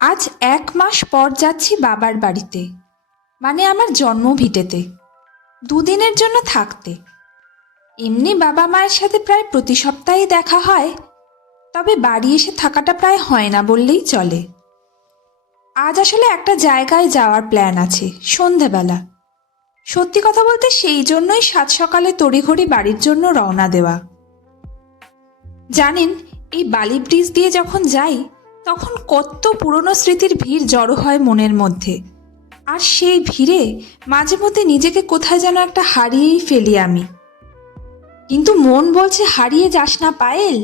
আজ 1 মাস পর যাচ্ছি বাবার বাড়িতে, মানে আমার জন্মভিটেতে, 2 দিনের জন্য থাকতে। এমনি বাবা মায়ের সাথে প্রায় প্রতি সপ্তাহেই দেখা হয়, তবে বাড়ি এসে থাকাটা প্রায় হয় না বললেই চলে। আজ আসলে একটা জায়গায় যাওয়ার প্ল্যান আছে সন্ধেবেলা। সত্যি কথা বলতে সেই জন্যই সাত সকালে তড়িঘড়ি বাড়ির জন্য রওনা দেওয়া। জানেন, এই বালি ব্রিজ দিয়ে যখন যাই তখন কত পুরনো স্মৃতির ভিড় জড়ো হয় মনের মধ্যে। আর সেই ভিড়ে মাঝে মধ্যে নিজেকে কোথায় যেন একটা হারিয়েই ফেলি আমি। কিন্তু মন বলছে হারিয়ে যাস না পায়েল,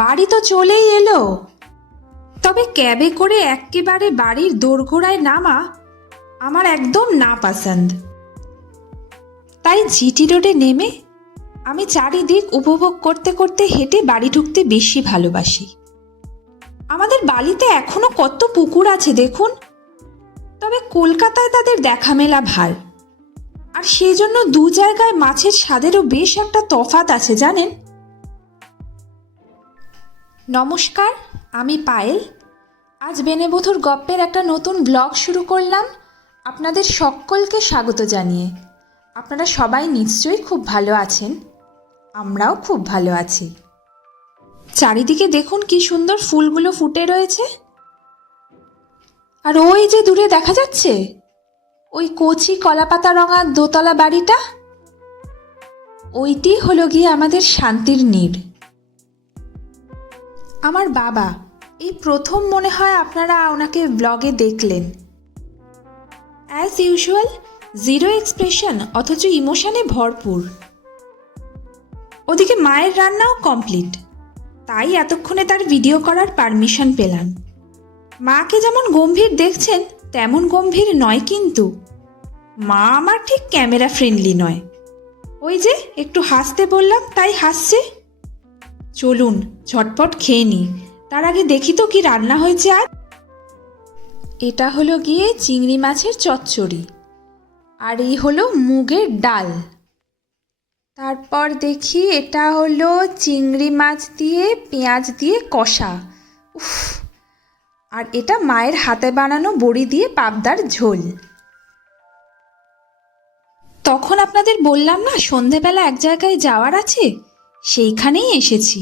বাড়ি তো চলেই এলো। তবে ক্যাবে করে এক্কেবারে বাড়ির দোরগোড়ায় নামা আমার একদম না পছন্দ। তাই জিটি রোডে নেমে আমি চারিদিক উপভোগ করতে করতে হেঁটে বাড়ি ঢুকতে বেশি ভালোবাসি। আমাদের বালিতে এখনো কত পুকুর আছে দেখুন, তবে কলকাতায় তাদের দেখা মেলা ভার। আর সেই জন্য দু জায়গায় মাছের স্বাদেরও বেশ একটা তফাৎ আছে জানেন। নমস্কার, আমি পায়েল। আজ বেনেবধুর গপ্পের একটা নতুন ব্লগ শুরু করলাম, আপনাদের সকলকে স্বাগত জানিয়ে। আপনারা সবাই নিশ্চয়ই খুব ভালো আছেন, আমরাও খুব ভালো আছি। চারিদিকে দেখুন কি সুন্দর ফুলগুলো ফুটে রয়েছে। আর ওই যে দূরে দেখা যাচ্ছে ওই কচি কলাপাতা রঙা দোতলা বাড়িটা, ওইটি হলো গিয়ে আমাদের শান্তির নীড়। আমার বাবা, এই প্রথম মনে হয় আপনারা ওনাকে ব্লগে দেখলেন। অ্যাজ ইউজুয়াল জিরো এক্সপ্রেশন, অথচ ইমোশনে ভরপুর। ওদিকে মায়ের রান্নাও কমপ্লিট, তাই এতক্ষণে তার ভিডিও করার পারমিশন পেলাম। মাকে যেমন গম্ভীর দেখছেন তেমন গম্ভীর নয়, কিন্তু মা আমার ঠিক ক্যামেরা ফ্রেন্ডলি নয়। ওই যে একটু হাসতে বললাম তাই হাসছে। চলুন ঝটপট খেয়ে নিই, তার আগে দেখি তো কি রান্না হয়েছে আজ। এটা হলো গিয়ে চিংড়ি মাছের চচ্চড়ি, আর এই হলো মুগের ডাল। তারপর দেখি এটা হলো চিংড়ি মাছ দিয়ে পেঁয়াজ দিয়ে কষা, উফ। আর এটা মায়ের হাতে বানানো বড়ি দিয়ে পাবদার ঝোল। তখন আপনাদের বললাম না সন্ধেবেলা এক জায়গায় যাওয়ার আছে, সেইখানেই এসেছি।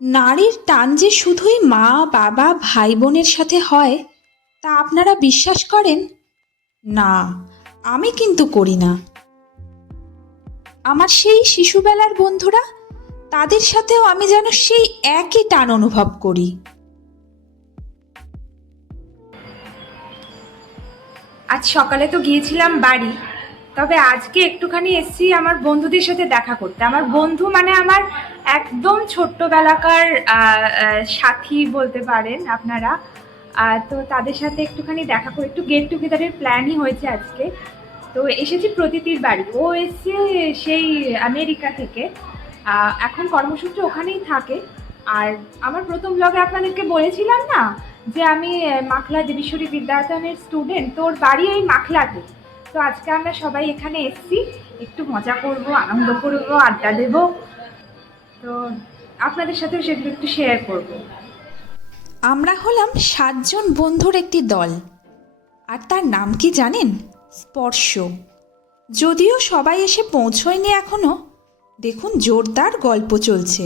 নারীর টান যে শুধুই মা বাবা ভাই বোনের সাথে হয় তা আপনারা বিশ্বাস করেন? না, আমি কিন্তু করি না। আমার সেই শিশুবেলার বন্ধুরা, তাদের সাথেও আমি যেন সেই একই টান অনুভব করি। আজ সকালে তো গিয়েছিলাম বাড়ি, তবে আজকে একটুখানি এসেছি আমার বন্ধুদের সাথে দেখা করতে। আমার বন্ধু মানে আমার একদম ছোট্টবেলাকার সাথী বলতে পারেন আপনারা। তো তাদের সাথে একটুখানি দেখা করে একটু গেট টুগেদারের প্ল্যানই হয়েছে আজকে। তো এসেছি প্রতীতির বাড়ি, ও এসছে সেই আমেরিকা থেকে, এখন কর্মসূত্রে ওখানেই থাকে। আর আমার প্রথম ব্লগে আপনাদেরকে বলেছিলাম না যে আমি মাখলা দেবীশ্বরী বিদ্যায়তনের স্টুডেন্ট, তোর বাড়ি এই মাখলাতে। তো আজকে আমরা সবাই এখানে এসেছি, একটু মজা করব, আনন্দ করব, আড্ডা দেব। তো আপনাদের সাথেও সেগুলো একটু শেয়ার করব। আমরা হলাম 7 জন বন্ধুর একটি দল, আর তার নাম কি জানেন? স্পর্শ। যদিও সবাই এসে পৌঁছয়নি এখনো, দেখুন জোরদার গল্প চলছে।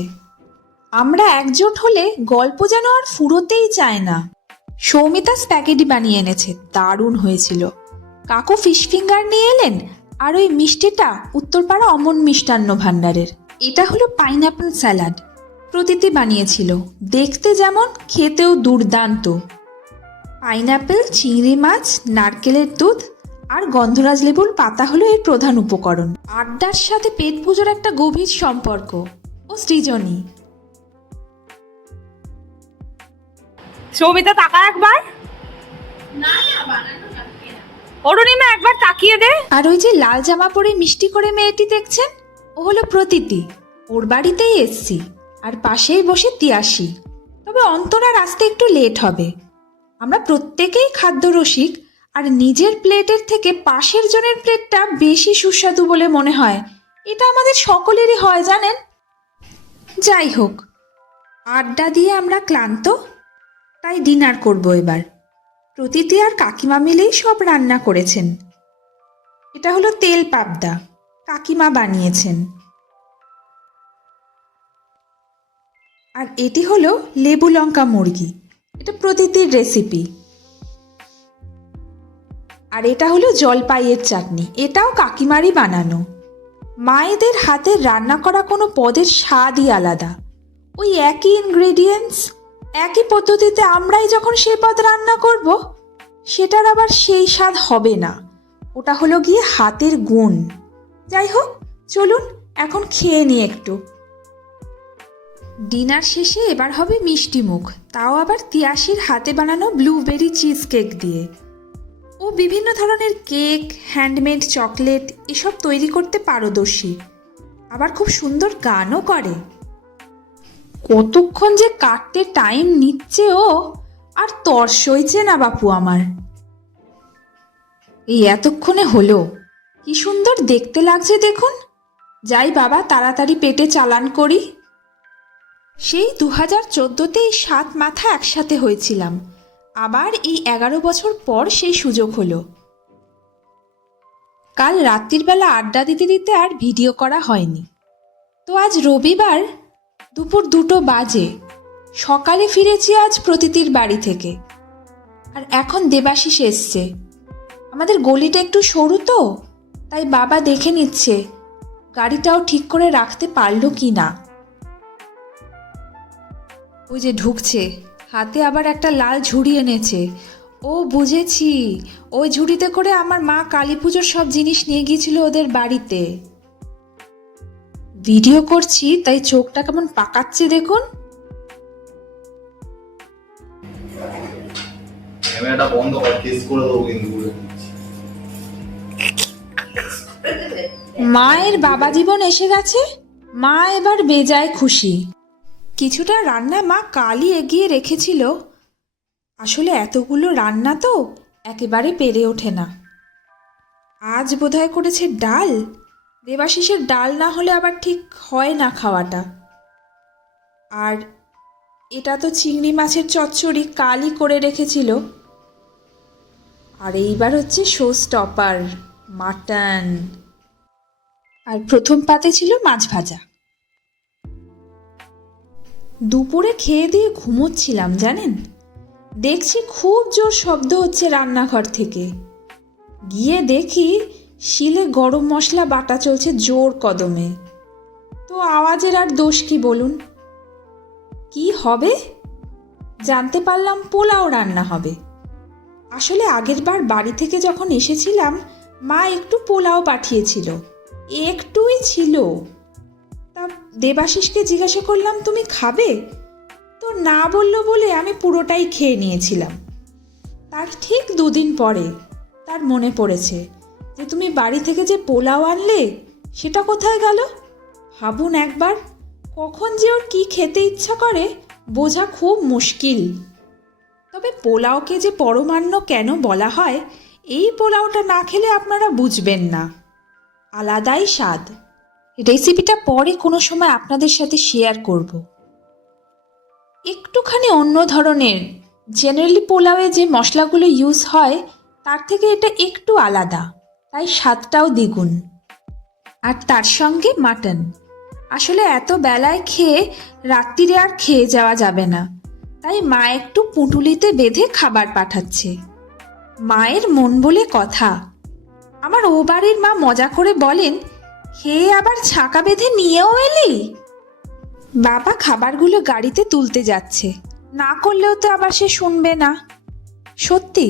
আমরা একজোট হলে গল্প যেন আর ফুরোতেই চায় না। সৌমিতা স্প্যাগেটি বানিয়ে এনেছে, দারুণ হয়েছিল। কাকু ফিশ ফিঙ্গার নিয়ে এলেন, আর ওই মিষ্টিটা উত্তরপাড়া অমন মিষ্টান্ন ভাণ্ডারের। এটা হলো পাইনঅ্যাপল স্যালাড, প্রতীতি বানিয়েছিল, দেখতে যেমন খেতেও দুর্দান্ত। পাইনঅ্যাপেল, চিংড়ি মাছ, নারকেলের দুধ আর গন্ধরাজ লেবুর পাতা হলো এর প্রধান উপকরণ। আড্ডার সাথে পেট পুজোর একটা গভীর সম্পর্ক ও সৃজনী। সৌমিতা তাকা একবার, অরুণিমা একবার তাকিয়ে দে। আর ওই যে লাল জামা পরে মিষ্টি করে মেয়েটি দেখছেন, ও হলো প্রতীতি। ওর বাড়িতেই এসছি, আর পাশেই বসে তিয়াসী। তবে অন্তরার আসতে একটু লেট হবে। আমরা প্রত্যেকেই খাদ্যরসিক, আর নিজের প্লেটের থেকে পাশের জনের প্লেটটা বেশি সুস্বাদু বলে মনে হয়। এটা আমাদের সকলেরই হয় জানেন। যাই হোক, আড্ডা দিয়ে আমরা ক্লান্ত, তাই ডিনার করব এবার। প্রতীতি আর কাকিমা মিলেই সব রান্না করেছেন। এটা হলো তেল পাবদা, কাকিমা বানিয়েছেন। আর এটি হলো লেবু লঙ্কা মুরগি, এটা প্রতীতির রেসিপি। আর এটা হলো জলপাইয়ের চাটনি, এটাও কাকিমারই বানানো। মায়েদের হাতের রান্না করা কোনো পদের স্বাদই আলাদা। ওই একই ইনগ্রেডিয়েন্টস, একই পদ্ধতিতে আমরাই যখন সেই পদ রান্না করব, সেটার আবার সেই স্বাদ হবে না। ওটা হলো গিয়ে হাতের গুণ। যাই হোক, চলুন এখন খেয়ে নিই একটু। ডিনার শেষে এবার হবে মিষ্টি মুখ, তাও আবার তিয়াশির হাতে বানানো ব্লুবেরি চিজ কেক দিয়ে। ও বিভিন্ন ধরনের কেক, হ্যান্ডমেড চকলেট এসব তৈরি করতে পারদর্শী, আবার খুব সুন্দর গানও করে। কতক্ষণ যে কাটতে টাইম নিচ্ছে ও, আর তর সইছে না বাপু আমার। এই এতক্ষণে হলো, কি সুন্দর দেখতে লাগছে দেখুন। যাই বাবা, তাড়াতাড়ি পেটে চালান করি। সেই 2014-তে 7 মাথা একসাথে হয়েছিলাম, আবার এই 11 বছর পর সেই সুযোগ হলো। কাল রাত্রির বেলা আড্ডা দিতে দিতে আর ভিডিও করা হয়নি। তো আজ রবিবার দুপুর 2টো বাজে, সকালে ফিরেছি আজ প্রতীতির বাড়ি থেকে। আর এখন দেবাশিস এসছে। আমাদের গলিটা একটু সরু তো, তাই বাবা দেখে নিচ্ছে গাড়িটাও ঠিক করে রাখতে পারলো কি না। ওই যে ঢুকছে, হাতে আবার একটা লাল ঝুড়ি এনেছে। ও বুঝেছি, ওই ঝুড়িতে করে আমার মা কালী পুজোর সব জিনিস নিয়ে গিয়েছিল ওদের বাড়িতে। ভিডিও করছি তাই চোখটা কেমন পাকাচ্ছে দেখুন। ক্যামেরাটা বন্ধ কর, কেস করে দেবো কিন্তু বলে দিচ্ছি। মায়ের বাবা জীবন এসে গেছে, মা এবার বেজায় খুশি। কিছুটা রান্না মা কালই এগিয়ে রেখেছিল। আসলে এতগুলো রান্না তো একেবারে পেরে ওঠে না। আজ বোধহয় করেছে ডাল। দেবাশিসের ডাল না হলে আবার ঠিক হয় না খাওয়াটা। আর এটা তো চিংড়ি মাছের চচ্চড়ি কালই করে রেখেছিল। আর এইবার হচ্ছে শো স্টপার, মাটন। আর প্রথম পাতে ছিল মাছ ভাজা। দুপুরে খেয়ে দিয়ে ঘুমোচ্ছিলাম জানেন, দেখছি খুব জোর শব্দ হচ্ছে রান্নাঘর থেকে। গিয়ে দেখি শিলে গরম মশলা বাটা চলছে জোর কদমে। তো আওয়াজের আর দোষ কি বলুন। কি হবে জানতে পারলাম, পোলাও রান্না হবে। আসলে আগেরবার বাড়ি থেকে যখন এসেছিলাম মা একটু পোলাও পাঠিয়েছিল, একটুই ছিল। তা দেবাশিসকে জিজ্ঞাসা করলাম তুমি খাবে, তো না বললো বলে আমি পুরোটাই খেয়ে নিয়েছিলাম। তার ঠিক 2 দিন পরে তার মনে পড়েছে যে তুমি বাড়ি থেকে যে পোলাও আনলে সেটা কোথায় গেল। ভাবুন একবার, কখন যে ওর কী খেতে ইচ্ছা করে বোঝা খুব মুশকিল। তবে পোলাওকে যে পরমান্ন কেন বলা হয়, এই পোলাওটা না খেলে আপনারা বুঝবেন না। আলাদাই স্বাদ। রেসিপিটা পরে কোনো সময় আপনাদের সাথে শেয়ার করব। একটুখানি অন্য ধরনের, জেনারেলি পোলাওয়ে যে মশলাগুলো ইউজ হয় তার থেকে এটা একটু আলাদা, তাই স্বাদটাও দ্বিগুণ। আর তার সঙ্গে মাটন। আসলে এত বেলায় খেয়ে রাত্রিরে আর খেয়ে যাওয়া যাবে না, তাই মা একটু পুঁটুলিতে বেঁধে খাবার পাঠাচ্ছে। মায়ের মন বলে কথা। আমার ও বাড়ির মা মজা করে বলেন, খেয়ে আবার ছাকা বেঁধে নিয়েও এলি। বাবা খাবারগুলো গাড়িতে তুলতে যাচ্ছে, না করলেও তো আবার সে শুনবে না। সত্যি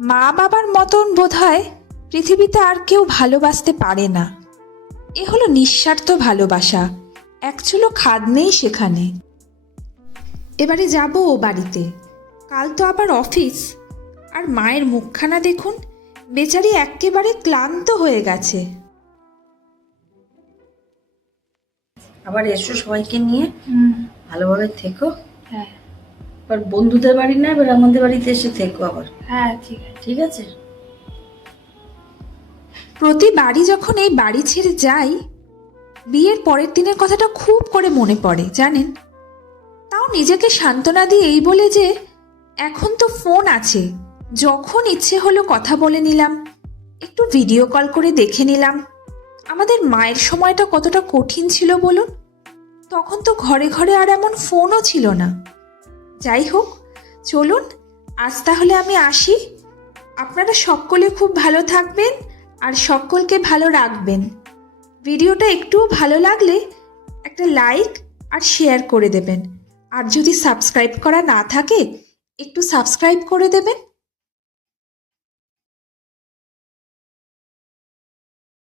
মা বাবার মতন বোধহয় পৃথিবীতে আর কেউ ভালোবাসতে পারে না। এ হলো নিঃস্বার্থ ভালোবাসা, একচুলো খাদ নেই সেখানে। এবারে যাব ও বাড়িতে, কাল তো আবার অফিস। আর মায়ের মুখখানা দেখুন, বেচারি একেবারে ক্লান্ত হয়ে গেছে। আবার এসো সবাইকে নিয়ে, ভালোভাবে থেকো। হ্যাঁ আবার বন্ধুদের বাড়ি না, এবার আমাদের বাড়িতে এসে থেকো আবার, হ্যাঁ ঠিক আছে। ঠিক আছে? প্রতি বাড়ি যখন এই বাড়ি ছেড়ে যাই, বিয়ের পরের দিনের কথাটা খুব করে মনে পড়ে জানেন। তাও নিজেকে সান্ত্বনা দিয়ে এই বলে যে এখন তো ফোন আছে, যখন ইচ্ছে হলো কথা বলে নিলাম, একটু ভিডিও কল করে দেখে নিলাম। আমাদের মায়ের সময়টা কতটা কঠিন ছিল বলুন, তখন তো ঘরে ঘরে আর এমন ফোনও ছিল না। যাই হোক, চলুন আজ তাহলে আমি আসি। আপনারা সকলে খুব ভালো থাকবেন আর সকলকে ভালো রাখবেন। ভিডিওটা একটুও ভালো লাগলে একটা লাইক আর শেয়ার করে দেবেন। আর যদি সাবস্ক্রাইব করা না থাকে একটু সাবস্ক্রাইব করে দেবেন।